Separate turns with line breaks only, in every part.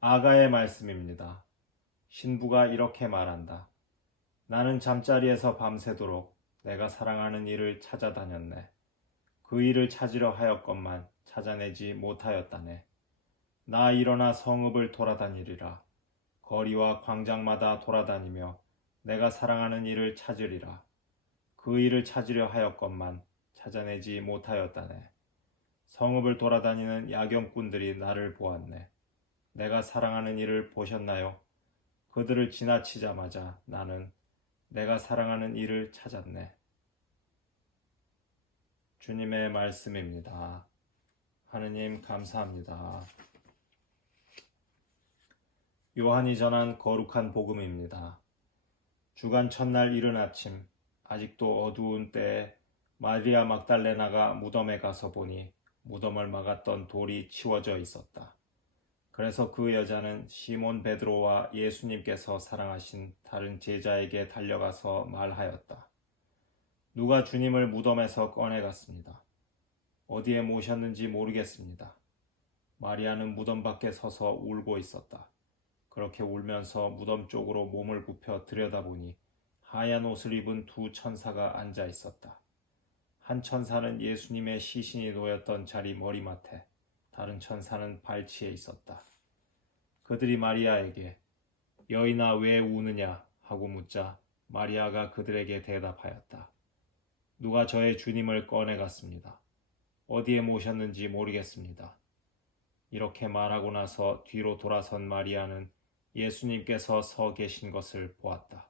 아가의 말씀입니다. 신부가 이렇게 말한다. 나는 잠자리에서 밤새도록 내가 사랑하는 이를 찾아다녔네. 그 일을 찾으려 하였건만 찾아내지 못하였다네. 나 일어나 성읍을 돌아다니리라. 거리와 광장마다 돌아다니며 내가 사랑하는 이를 찾으리라. 그 일을 찾으려 하였건만 찾아내지 못하였다네. 성읍을 돌아다니는 야경꾼들이 나를 보았네. 내가 사랑하는 이를 보셨나요? 그들을 지나치자마자 나는 내가 사랑하는 이를 찾았네. 주님의 말씀입니다. 하느님 감사합니다. 요한이 전한 거룩한 복음입니다. 주간 첫날 이른 아침 아직도 어두운 때에 마리아 막달레나가 무덤에 가서 보니 무덤을 막았던 돌이 치워져 있었다. 그래서 그 여자는 시몬 베드로와 예수님께서 사랑하신 다른 제자에게 달려가서 말하였다. 누가 주님을 무덤에서 꺼내갔습니다. 어디에 모셨는지 모르겠습니다. 마리아는 무덤 밖에 서서 울고 있었다. 그렇게 울면서 무덤 쪽으로 몸을 굽혀 들여다보니 하얀 옷을 입은 두 천사가 앉아 있었다. 한 천사는 예수님의 시신이 놓였던 자리 머리맡에, 다른 천사는 발치에 있었다. 그들이 마리아에게 여인아 왜 우느냐 하고 묻자 마리아가 그들에게 대답하였다. 누가 저의 주님을 꺼내갔습니다. 어디에 모셨는지 모르겠습니다. 이렇게 말하고 나서 뒤로 돌아선 마리아는 예수님께서 서 계신 것을 보았다.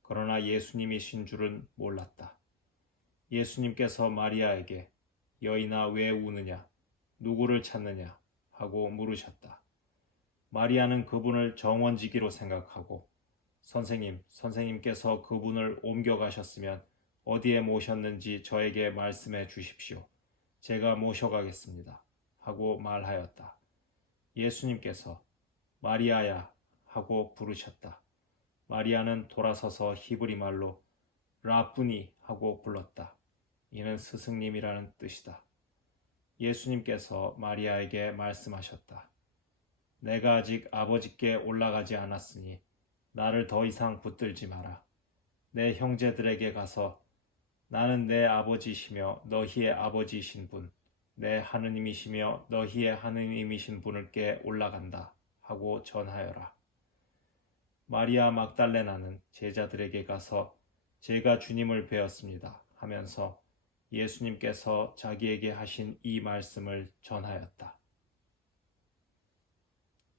그러나 예수님이신 줄은 몰랐다. 예수님께서 마리아에게 여인아 왜 우느냐? 누구를 찾느냐? 하고 물으셨다. 마리아는 그분을 정원지기로 생각하고 선생님, 선생님께서 그분을 옮겨가셨으면 어디에 모셨는지 저에게 말씀해 주십시오. 제가 모셔가겠습니다. 하고 말하였다. 예수님께서 마리아야 하고 부르셨다. 마리아는 돌아서서 히브리 말로 라프니 하고 불렀다. 이는 스승님이라는 뜻이다. 예수님께서 마리아에게 말씀하셨다. 내가 아직 아버지께 올라가지 않았으니 나를 더 이상 붙들지 마라. 내 형제들에게 가서 나는 내 아버지시며 너희의 아버지이신 분, 내 하느님이시며 너희의 하느님이신 분을께 올라간다 하고 전하여라. 마리아 막달레나는 제자들에게 가서 제가 주님을 배웠습니다 하면서 예수님께서 자기에게 하신 이 말씀을 전하였다.